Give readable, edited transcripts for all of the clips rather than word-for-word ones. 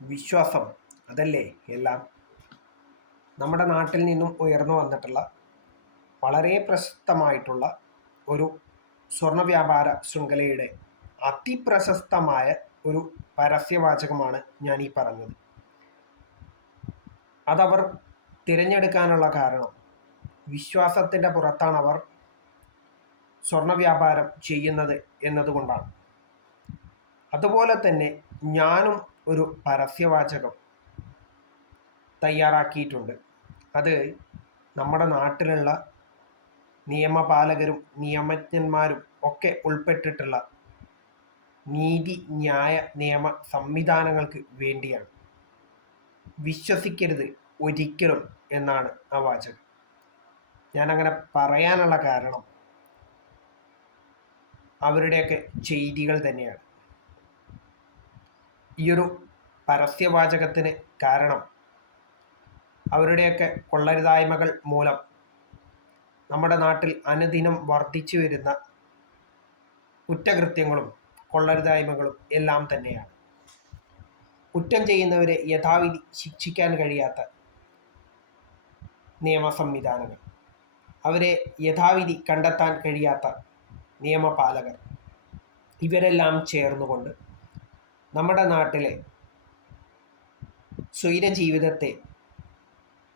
വിശ്വാസം അതല്ലേ എല്ലാം. നമ്മുടെ നാട്ടിൽ നിന്നും ഉയർന്നു വന്നിട്ടുള്ള വളരെ പ്രശസ്തമായിട്ടുള്ള ഒരു സ്വർണ്ണ വ്യാപാര ശൃംഖലയുടെ അതിപ്രശസ്തമായ ഒരു പരസ്യവാചകമാണ് ഞാൻ ഈ പറഞ്ഞത്. അതവർ തിരഞ്ഞെടുക്കാനുള്ള കാരണം വിശ്വാസത്തിൻ്റെ പുറത്താണ് അവർ സ്വർണ്ണ വ്യാപാരം ചെയ്യുന്നത് എന്നതുകൊണ്ടാണ്. അതുപോലെ തന്നെ ഞാനും ഒരു പരസ്യവാചകം തയ്യാറാക്കിയിട്ടുണ്ട്. അത് നമ്മുടെ നാട്ടിലുള്ള നിയമപാലകരും നിയമജ്ഞന്മാരും ഒക്കെ ഉൾപ്പെട്ടിട്ടുള്ള നീതി ന്യായ നിയമ സംവിധാനങ്ങൾക്ക് വേണ്ടിയാണ്. വിശ്വസിക്കരുത് ഒരിക്കലും എന്നാണ് ആ വാചകം. ഞാനങ്ങനെ പറയാനുള്ള കാരണം അവരുടെയൊക്കെ ചെയ്തികൾ തന്നെയാണ്. ഈയൊരു പരസ്യവാചകത്തിന് കാരണം അവരുടെയൊക്കെ കൊള്ളരുതായ്മകൾ മൂലം നമ്മുടെ നാട്ടിൽ അനുദിനം വർദ്ധിച്ചു വരുന്ന കുറ്റകൃത്യങ്ങളും കൊള്ളരുതായ്മകളും എല്ലാം തന്നെയാണ്. കുറ്റം ചെയ്യുന്നവരെ യഥാവിധി ശിക്ഷിക്കാൻ കഴിയാത്ത നിയമ സംവിധാനങ്ങൾ, അവരെ യഥാവിധി കണ്ടെത്താൻ കഴിയാത്ത നിയമപാലകർ, ഇവരെല്ലാം ചേർന്നുകൊണ്ട് നമ്മുടെ നാട്ടിലെ സ്വൈരജീവിതത്തെ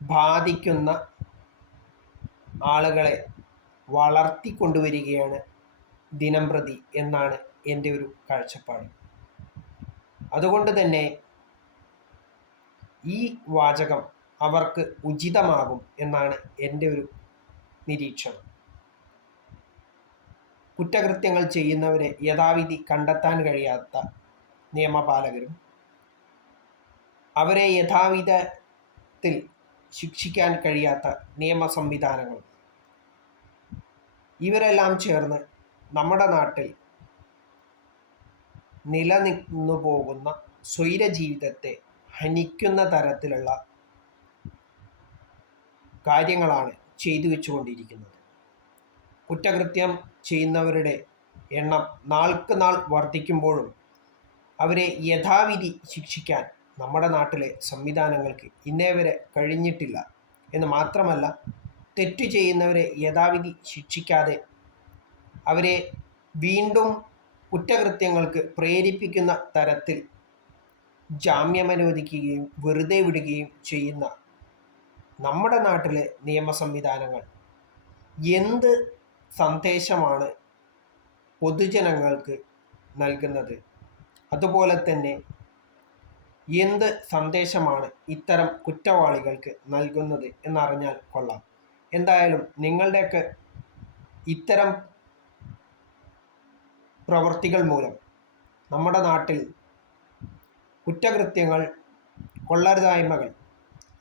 ബാധിക്കുന്ന ആളുകളെ വളർത്തിക്കൊണ്ടുവരികയാണ് ദിനം പ്രതി എന്നാണ് എൻ്റെ ഒരു കാഴ്ചപ്പാട്. അതുകൊണ്ട് തന്നെ ഈ വാചകം അവർക്ക് ഉചിതമാകും എന്നാണ് എൻ്റെ ഒരു നിരീക്ഷണം. കുറ്റകൃത്യങ്ങൾ ചെയ്യുന്നവരെ യഥാവിധി കണ്ടെത്താൻ കഴിയാത്ത നിയമപാലകരും അവരെ യഥാവിധത്തിൽ ശിക്ഷിക്കാൻ കഴിയാത്ത നിയമ സംവിധാനങ്ങളും ഇവരെല്ലാം ചേർന്ന് നമ്മുടെ നാട്ടിൽ നിലനിന്നു പോകുന്ന സ്വൈരജീവിതത്തെ ഹനിക്കുന്ന തരത്തിലുള്ള കാര്യങ്ങളാണ് ചെയ്തു വെച്ചുകൊണ്ടിരിക്കുന്നത്. കുറ്റകൃത്യം ചെയ്യുന്നവരുടെ എണ്ണം നാൾക്ക് നാൾ വർദ്ധിക്കുമ്പോഴും അവരെ യഥാവിധി ശിക്ഷിക്കാൻ നമ്മുടെ നാട്ടിലെ സംവിധാനങ്ങൾക്ക് ഇന്നേ വരെ കഴിഞ്ഞിട്ടില്ല എന്ന് മാത്രമല്ല, തെറ്റു ചെയ്യുന്നവരെ യഥാവിധി ശിക്ഷിക്കാതെ അവരെ വീണ്ടും കുറ്റകൃത്യങ്ങൾക്ക് പ്രേരിപ്പിക്കുന്ന തരത്തിൽ ജാമ്യം അനുവദിക്കുകയും വെറുതെ വിടുകയും ചെയ്യുന്ന നമ്മുടെ നാട്ടിലെ നിയമ സംവിധാനങ്ങൾ എന്ത് സന്ദേശമാണ് പൊതുജനങ്ങൾക്ക് നൽകുന്നത്? അതുപോലെ തന്നെ എന്ത് സന്ദേശമാണ് ഇത്തരം കുറ്റവാളികൾക്ക് നൽകുന്നത് എന്നറിഞ്ഞാൽ കൊള്ളാം. എന്തായാലും നിങ്ങളുടെയൊക്കെ ഇത്തരം പ്രവൃത്തികൾ മൂലം നമ്മുടെ നാട്ടിൽ കുറ്റകൃത്യങ്ങൾ, കൊള്ളരുതായ്മകൾ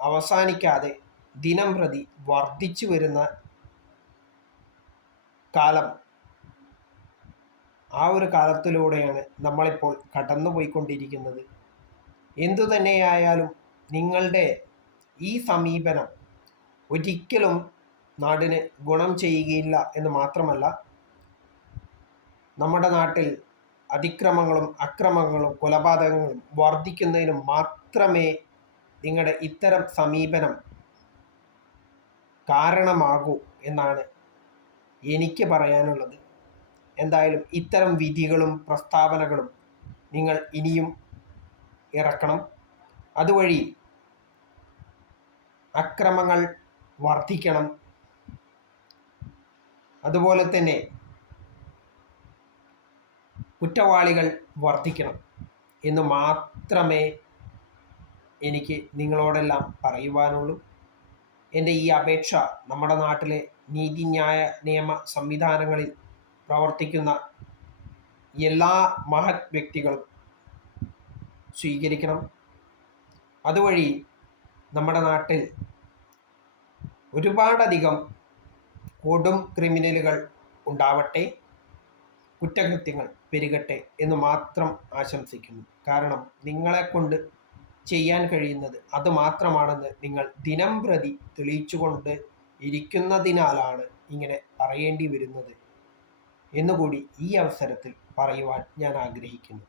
അവസാനിക്കാതെ ദിനം പ്രതി വർദ്ധിച്ചു വരുന്ന കാലം, ആ ഒരു കാലത്തിലൂടെയാണ് നമ്മളിപ്പോൾ കടന്നുപോയിക്കൊണ്ടിരിക്കുന്നത്. എന്തുതന്നെയായാലും നിങ്ങളുടെ ഈ സമീപനം ഒരിക്കലും നാടിന് ഗുണം ചെയ്യുകയില്ല എന്ന് മാത്രമല്ല, നമ്മുടെ നാട്ടിൽ അതിക്രമങ്ങളും അക്രമങ്ങളും കൊലപാതകങ്ങളും വർദ്ധിക്കുന്നതിനും മാത്രമേ നിങ്ങളുടെ ഇത്തരം സമീപനം കാരണമാകൂ എന്നാണ് എനിക്ക് പറയാനുള്ളത്. എന്തായാലും ഇത്തരം വിധികളും പ്രസ്താവനകളും നിങ്ങൾ ഇനിയും ഇറക്കണം. അതുവഴി അക്രമങ്ങൾ വർദ്ധിക്കണം. അതുപോലെ തന്നെ കുറ്റവാളികൾ വർദ്ധിക്കണം എന്ന് മാത്രമേ എനിക്ക് നിങ്ങളോടെല്ലാം പറയുവാനുള്ളൂ. എൻ്റെ ഈ അപേക്ഷ നമ്മുടെ നാട്ടിലെ നീതിന്യായ നിയമ സംവിധാനങ്ങളിൽ പ്രവർത്തിക്കുന്ന എല്ലാ മഹത് വ്യക്തികളും സ്വീകരിക്കണം. അതുവഴി നമ്മുടെ നാട്ടിൽ ഒരുപാടധികം കൊടും ക്രിമിനലുകൾ ഉണ്ടാവട്ടെ, കുറ്റകൃത്യങ്ങൾ പെരുകട്ടെ എന്ന് മാത്രം ആശംസിക്കുന്നു. കാരണം നിങ്ങളെക്കൊണ്ട് ചെയ്യാൻ കഴിയുന്നത് അത് മാത്രമാണെന്ന് നിങ്ങൾ ദിനം പ്രതി തെളിയിച്ചുകൊണ്ട് ഇരിക്കുന്നതിനാലാണ് ഇങ്ങനെ പറയേണ്ടി വരുന്നത് എന്നുകൂടി ഈ അവസരത്തിൽ പറയുവാൻ ഞാൻ ആഗ്രഹിക്കുന്നു.